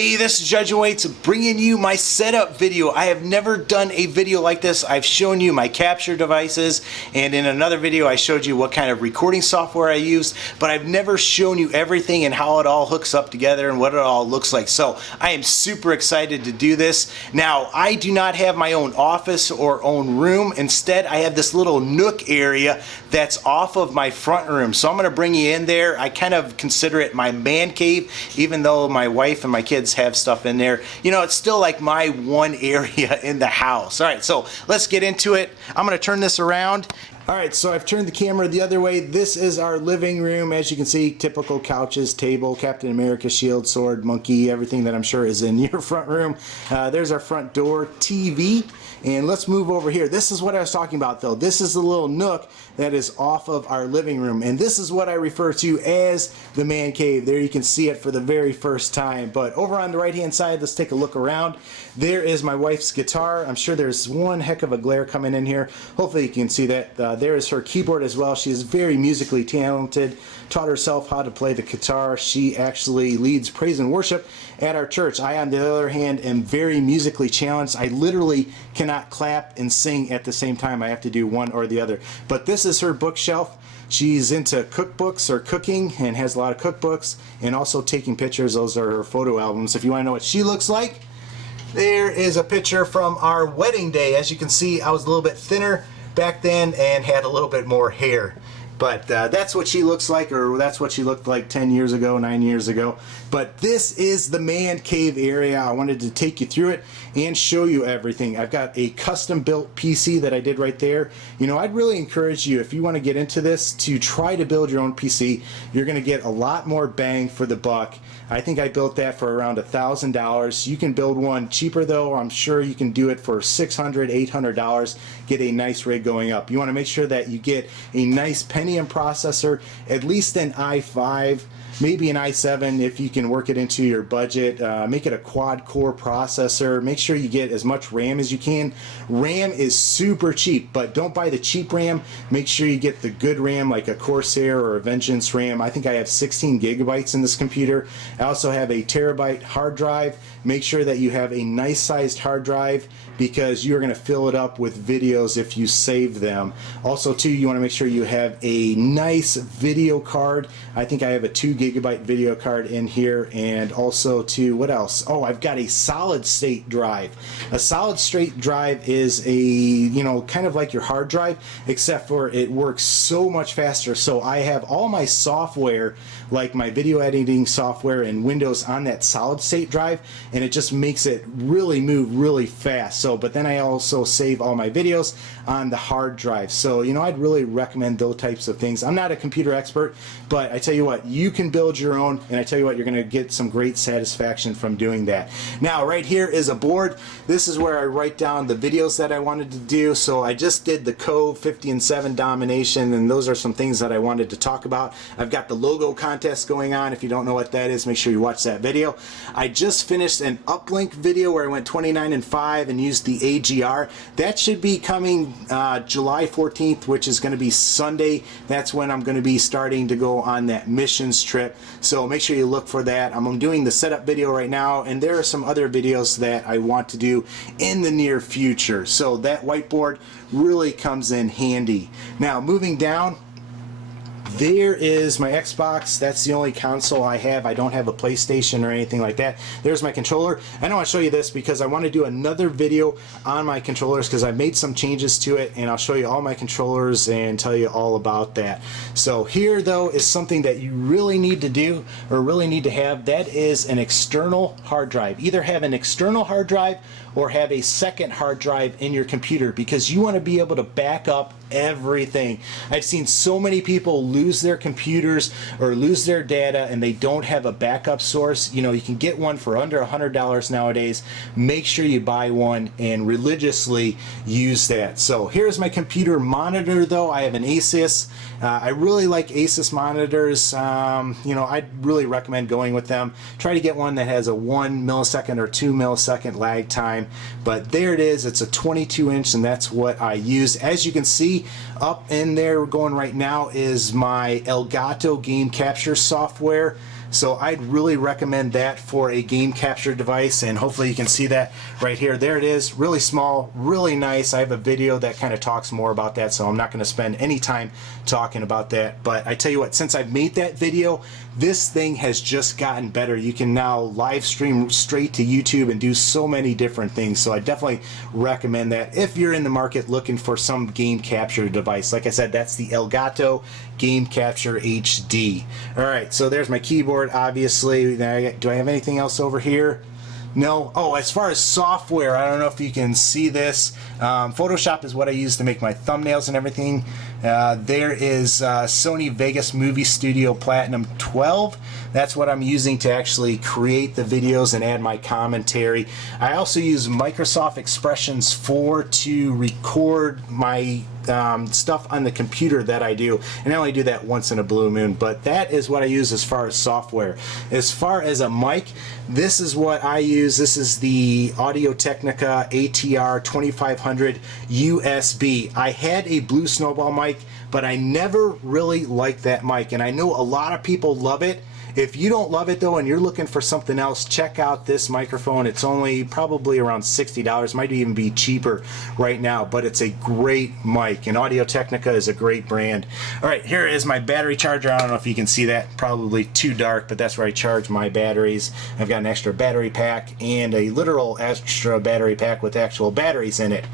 Hey, this is Judge Waits bringing you my setup video. I have never done a video like this. I've shown you my capture devices, and in another video I showed you what kind of recording software I use, but I've never shown you everything and how it all hooks up together and what it all looks like. So I am super excited to do this. Now, I do not have my own office or own room. Instead, I have this little nook area that's off of my front room. So I'm going to bring you in there. I kind of consider it my man cave, even though my wife and my kids have stuff in there. You know, it's still like my one area in the house. All right, so let's get into it. I'm going to turn this around. All right, so I've turned the camera the other way. This is our living room. As you can see, typical couches, table, Captain America, shield, sword, monkey, everything that I'm sure is in your front room. There's our front door, TV. And let's move over here. This is what I was talking about though. This is the little nook that is off of our living room. And this is what I refer to as the man cave. There you can see it for the very first time. But over on the right hand side, let's take a look around. There is my wife's guitar. I'm sure there's one heck of a glare coming in here. Hopefully you can see that. There is her keyboard as well. She is very musically talented. Taught herself how to play the guitar. She actually leads praise and worship at our church. I, on the other hand, am very musically challenged. I literally cannot clap and sing at the same time. I have to do one or the other. But this is her bookshelf. She's into cookbooks or cooking and has a lot of cookbooks and also taking pictures. Those are her photo albums. If you want to know what she looks like, there is a picture from our wedding day. As you can see, I was a little bit thinner back then and had a little bit more hair. But that's what she looks like, or that's what she looked like 10 years ago, 9 years ago. But this is the man cave area. I wanted to take you through it and show you everything. I've got a custom built PC that I did right there. You know, I'd really encourage you, if you want to get into this, to try to build your own PC. You're going to get a lot more bang for the buck. I think I built that for around $1,000. You can build one cheaper though. I'm sure you can do it for $600, $800. Get a nice rig going up. You want to make sure that you get a nice Pentium processor, at least an i5, maybe an i7 if you can work it into your budget. Make it a quad core processor. Make sure you get as much RAM as you can. RAM is super cheap, but don't buy the cheap RAM. Make sure you get the good RAM like a Corsair or a Vengeance RAM. I think I have 16 gigabytes in this computer. I also have a terabyte hard drive. Make sure that you have a nice sized hard drive because you're going to fill it up with videos if you save them. Also too, you want to make sure you have a nice video card. I think I have a 2 gigabyte video card in here, and also too, what else? Oh, I've got a solid state drive. A solid state drive is a, you know, kind of like your hard drive, except for it works so much faster. So I have all my software, like my video editing software and Windows, on that solid state drive, and it just makes it really move really fast. So, but then I also save all my videos on the hard drive. So, you know, I'd really recommend those types of things. I'm not a computer expert, but I tell you what, you can build your own, and I tell you what, you're going to get some great satisfaction from doing that. Now, right here is a board. This is where I write down the videos that I wanted to do. So I just did the Cove 50 and 7 domination, and those are some things that I wanted to talk about. I've got the logo contest going on. If you don't know what that is, make sure you watch that video. I just finished an uplink video where I went 29 and 5 and used the AGR. That should be coming July 14th, which is going to be Sunday. That's when I'm going to be starting to go on that missions trip. So make sure you look for that. I'm doing the setup video right now, and there are some other videos that I want to do in the near future. So that whiteboard really comes in handy. Now, moving down, there is my Xbox. That's the only console I have. I don't have a PlayStation or anything like that. There's my controller. I don't want to show you this because I want to do another video on my controllers because I made some changes to it, and I'll show you all my controllers and tell you all about that. So here though is something that you really need to do, or really need to have. That is an external hard drive. Either have an external hard drive or have a second hard drive in your computer, because you want to be able to back up everything. I've seen so many people lose their computers or lose their data and they don't have a backup source. You know, you can get one for under $100 nowadays. Make sure you buy one and religiously use that. So here's my computer monitor though. I have an Asus. I really like Asus monitors. You know, I'd really recommend going with them. Try to get one that has a 1 millisecond or 2 millisecond lag time. But there it is. It's a 22-inch, and that's what I use. As you can see, up in there going right now is my Elgato game capture software. So I'd really recommend that for a game capture device, and hopefully you can see that right here. There it is, really small, really nice. I have a video that kind of talks more about that, so I'm not going to spend any time talking about that. But I tell you what, since I've made that video, this thing has just gotten better. You can now live stream straight to YouTube and do so many different things. So I definitely recommend that if you're in the market looking for some game capture device. Like I said, that's the Elgato Game Capture HD. All right, so there's my keyboard, obviously. Do I have anything else over here? No. Oh, as far as software, I don't know if you can see this. Photoshop is what I use to make my thumbnails and everything. There is Sony Vegas Movie Studio Platinum 12. That's what I'm using to actually create the videos and add my commentary. I also use Microsoft Expressions 4 to record my stuff on the computer that I do, and I only do that once in a blue moon, but that is what I use as far as software. As far as a mic, this is what I use. This is the Audio-Technica ATR 2500 USB. I had a Blue Snowball mic, but I never really liked that mic, and I know a lot of people love it. If you don't love it though and you're looking for something else, check out this microphone. It's only probably around $60, might even be cheaper right now, but it's a great mic, and Audio-Technica is a great brand. All right, here is my battery charger. I don't know if you can see that, probably too dark, but that's where I charge my batteries. I've got an extra battery pack and a literal extra battery pack with actual batteries in it.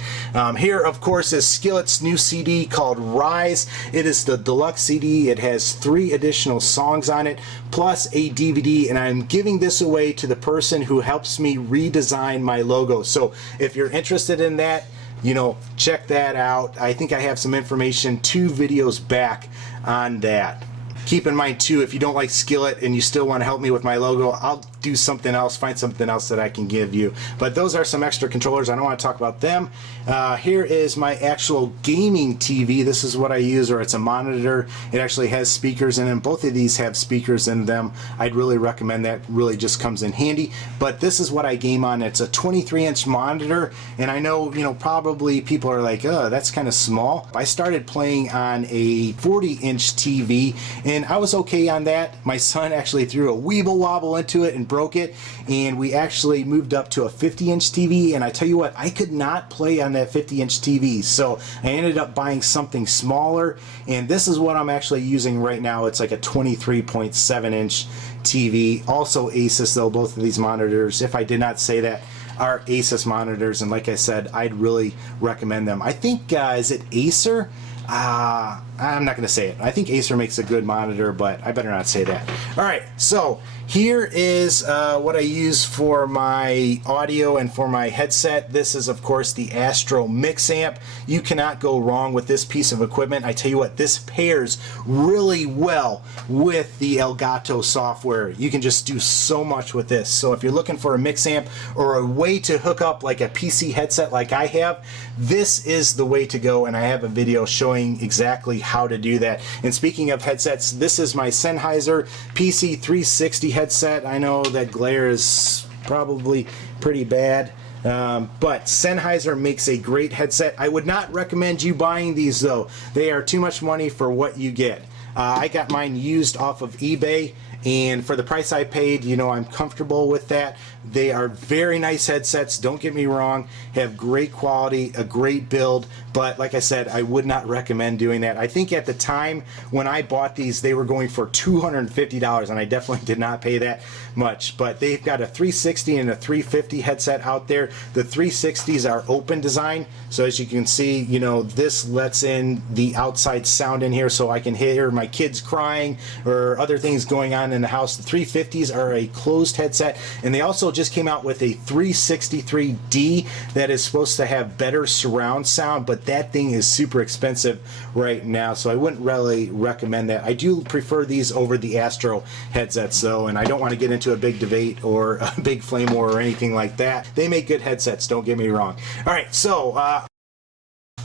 Here, of course, is Skillet's new CD called Rise. It is the deluxe CD. It has 3 additional songs on it, plus a DVD, and I'm giving this away to the person who helps me redesign my logo. So if you're interested in that, you know, check that out. I think I have some information 2 videos back on that. Keep in mind too, if you don't like Skillet and you still want to help me with my logo, I'll do something else, find something else that I can give you. But those are some extra controllers. I don't want to talk about them. Here is my actual gaming TV. This is what I use, or it's a monitor. It actually has speakers in it. Both of these have speakers in them. I'd really recommend that. Really just comes in handy. But this is what I game on. It's a 23-inch monitor, and I know, you know, probably people are like, oh, that's kind of small. I started playing on a 40-inch TV, and I was okay on that. My son actually threw a weeble wobble into it and broke it, and we actually moved up to a 50-inch TV, and I tell you what, I could not play on that 50-inch TV, so I ended up buying something smaller, and this is what I'm actually using right now. It's like a 23.7-inch TV, also Asus though. Both of these monitors, if I did not say that, are Asus monitors, and like I said, I'd really recommend them. I think, is it Acer? I'm not going to say it. I think Acer makes a good monitor, but I better not say that. All right, so here is what I use for my audio and for my headset. This is, of course, the Astro mixamp. You cannot go wrong with this piece of equipment. I tell you what, this pairs really well with the Elgato software. You can just do so much with this. So if you're looking for a mixamp or a way to hook up like a PC headset like I have, this is the way to go, and I have a video showing exactly how to do that. And speaking of headsets, this is my Sennheiser PC 360 headset. I know that glare is probably pretty bad, but Sennheiser makes a great headset. I would not recommend you buying these though. They are too much money for what you get. I got mine used off of eBay, and for the price I paid, you know, I'm comfortable with that. They are very nice headsets, don't get me wrong, have great quality, a great build, but like I said, I would not recommend doing that. I think at the time when I bought these, they were going for $250, and I definitely did not pay that much. But they've got a 360 and a 350 headset out there. The 360s are open design, so as you can see, you know, this lets in the outside sound in here, so I can hear my kids crying or other things going on in the house. The 350s are a closed headset, and they also just came out with a 363D that is supposed to have better surround sound, but that thing is super expensive right now, so I wouldn't really recommend that. I do prefer these over the Astro headsets though, and I don't want to get into a big debate or a big flame war or anything like that. They make good headsets, don't get me wrong. All right, so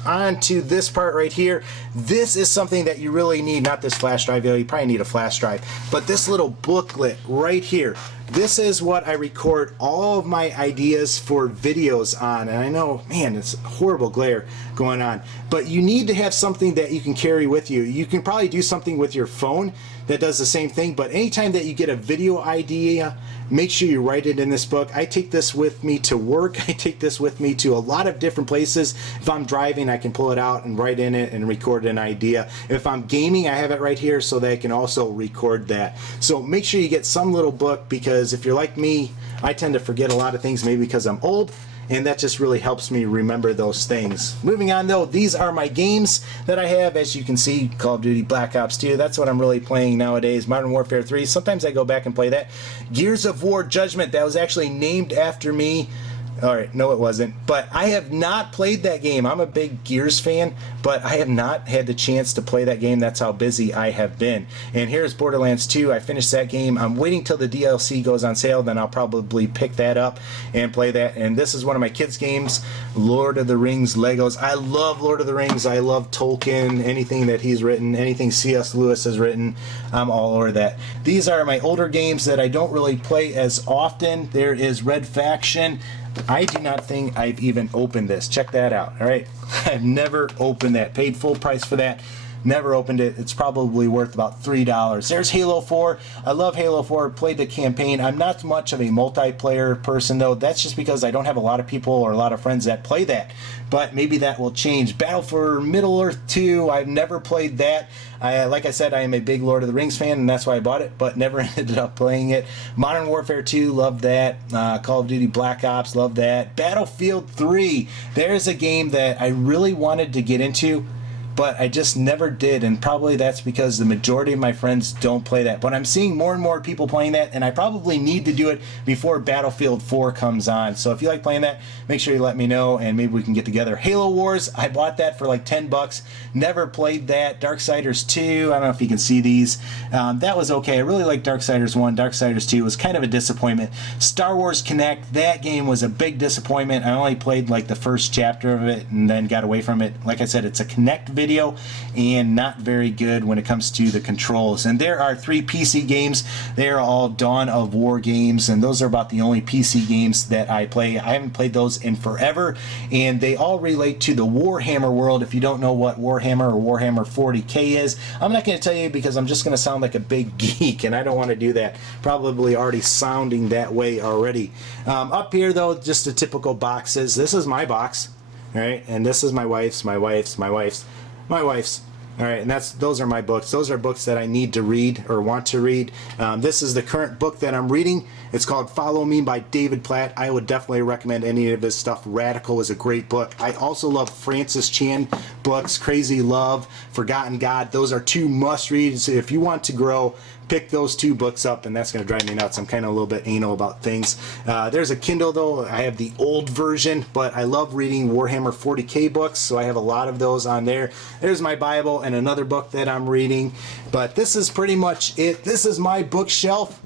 on to this part right here. This is something that you really need, not this flash drive, you probably need a flash drive, but this little booklet right here. This is what I record all of my ideas for videos on, and I know, man, it's horrible glare going on, but you need to have something that you can carry with you. You can probably do something with your phone that does the same thing, but anytime that you get a video idea, make sure you write it in this book. I take this with me to work. I take this with me to a lot of different places. If I'm driving, I can pull it out and write in it and record an idea. If I'm gaming, I have it right here so that I can also record that. So make sure you get some little book, because if you're like me, I tend to forget a lot of things, maybe because I'm old, and that just really helps me remember those things. Moving on though, these are my games that I have. As you can see, Call of Duty Black Ops 2, that's what I'm really playing nowadays. Modern Warfare 3, sometimes I go back and play that. Gears of War Judgment, that was actually named after me. Alright, no it wasn't, but I have not played that game. I'm a big Gears fan, but I have not had the chance to play that game. That's how busy I have been. And here's Borderlands 2. I finished that game. I'm waiting till the DLC goes on sale, then I'll probably pick that up and play that. And this is one of my kids' games, Lord of the Rings Legos. I love Lord of the Rings. I love Tolkien, anything that he's written, anything C.S. Lewis has written, I'm all over that. These are my older games that I don't really play as often. There is Red Faction. I do not think I've even opened this. Check that out. All right, I've never opened that. Paid full price for that. Never opened it. It's probably worth about $3. There's Halo 4. I love Halo 4. Played the campaign. I'm not much of a multiplayer person though. That's just because I don't have a lot of people or a lot of friends that play that. But maybe that will change. Battle for Middle-earth 2. I've never played that. Like I said, I am a big Lord of the Rings fan, and that's why I bought it, but never ended up playing it. Modern Warfare 2, love that. Call of Duty Black Ops, love that. Battlefield 3. There's a game that I really wanted to get into, but I just never did, and probably that's because the majority of my friends don't play that. But I'm seeing more and more people playing that, and I probably need to do it before Battlefield 4 comes on. So if you like playing that, make sure you let me know, and maybe we can get together. Halo Wars, I bought that for like 10 bucks. Never played that. Darksiders 2, I don't know if you can see these. That was okay. I really liked Darksiders 1. Darksiders 2 was kind of a disappointment. Star Wars Connect, that game was a big disappointment. I only played like the first chapter of it and then got away from it. Like I said, it's a Connect video and not very good when it comes to the controls. And there are 3 PC games. They are all Dawn of War games, and those are about the only PC games that I play. I haven't played those in forever, and they all relate to the Warhammer world. If you don't know what Warhammer or Warhammer 40K is, I'm not going to tell you because I'm just going to sound like a big geek, and I don't want to do that. Probably already sounding that way already. Up here though, just the typical boxes. This is my box, all right, and this is my wife's, my wife's, my wife's, my wife's. All right, and those are my books. Those are books that I need to read or want to read. This is the current book that I'm reading. It's called Follow Me by David Platt. I would definitely recommend any of his stuff. Radical is a great book. I also love Francis Chan books, Crazy Love, Forgotten God. Those are 2 must-reads. If you want to grow, pick those 2 books up, and that's going to drive me nuts. I'm kind of a little bit anal about things. There's a Kindle though. I have the old version, but I love reading Warhammer 40K books, so I have a lot of those on there. There's my Bible and another book that I'm reading, but this is pretty much it. This is my bookshelf.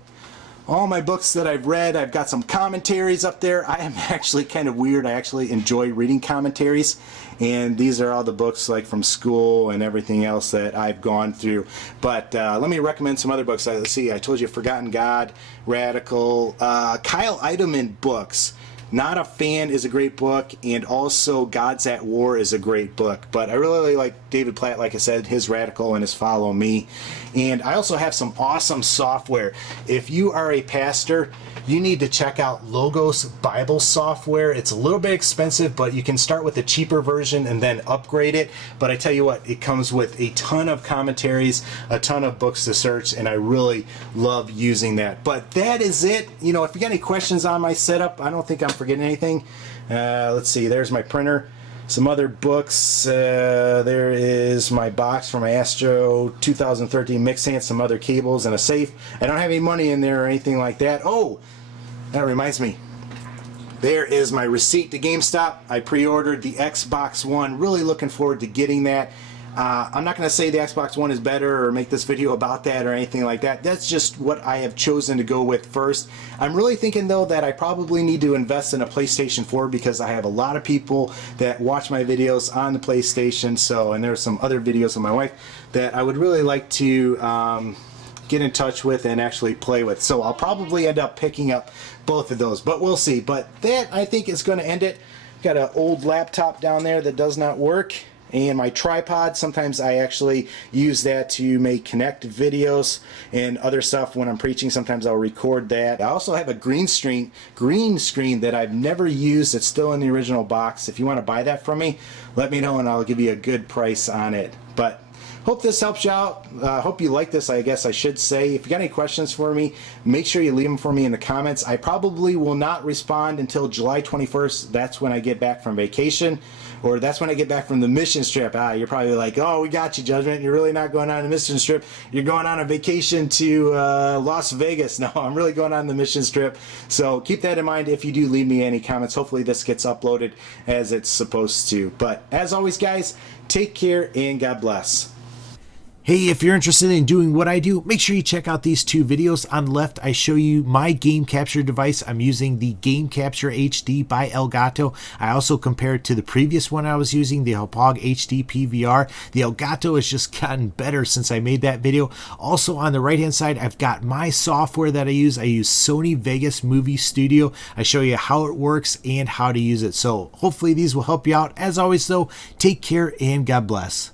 All my books that I've read. I've got some commentaries up there. I am actually kind of weird. I actually enjoy reading commentaries, and these are all the books like from school and everything else that I've gone through. But let me recommend some other books. Let's see, I told you Forgotten God, Radical, Kyle Idleman books. Not a Fan is a great book, and also Gods at War is a great book. But I really like David Platt, like I said, his Radical and his Follow Me. And I also have some awesome software. If you are a pastor, you need to check out Logos Bible software. It's a little bit expensive, but you can start with a cheaper version and then upgrade it. But I tell you what, it comes with a ton of commentaries, a ton of books to search, and I really love using that. But that is it. You know, if you got any questions on my setup, I don't think I'm forgetting anything. Let's see, there's my printer. Some other books. There is my box for my Astro 2013 mixamp, some other cables, and a safe. I don't have any money in there or anything like that. Oh, that reminds me. There is my receipt to GameStop. I pre-ordered the Xbox One. Really looking forward to getting that. I'm not going to say the Xbox One is better or make this video about that or anything like that. That's just what I have chosen to go with first. I'm really thinking though that I probably need to invest in a PlayStation 4 because I have a lot of people that watch my videos on the PlayStation. So, and there's some other videos of my wife that I would really like to get in touch with and actually play with. So I'll probably end up picking up both of those, but we'll see. But that, I think, is going to end it. Got an old laptop down there that does not work. And my tripod, sometimes I actually use that to make connect videos and other stuff when I'm preaching. Sometimes I'll record that. I also have a green screen that I've never used. It's still in the original box. If you want to buy that from me, let me know and I'll give you a good price on it. But hope this helps you out. Hope you like this, I guess I should say. If you got any questions for me, make sure you leave them for me in the comments. I probably will not respond until July 21st. That's when I get back from vacation, or that's when I get back from the mission trip. You're probably like, oh, we got you, Judgment. You're really not going on a mission trip. You're going on a vacation to Las Vegas. No, I'm really going on the mission trip. So keep that in mind if you do leave me any comments. Hopefully this gets uploaded as it's supposed to. But as always, guys, take care and God bless. Hey, if you're interested in doing what I do, make sure you check out these two videos. On the left, I show you my game capture device. I'm using the Game Capture HD by Elgato. I also compare it to the previous one I was using, the Hauppauge HD PVR. The Elgato has just gotten better since I made that video. Also on the right hand side, I've got my software that I use. I use Sony Vegas Movie Studio. I show you how it works and how to use it. So hopefully these will help you out. As always though, take care and God bless.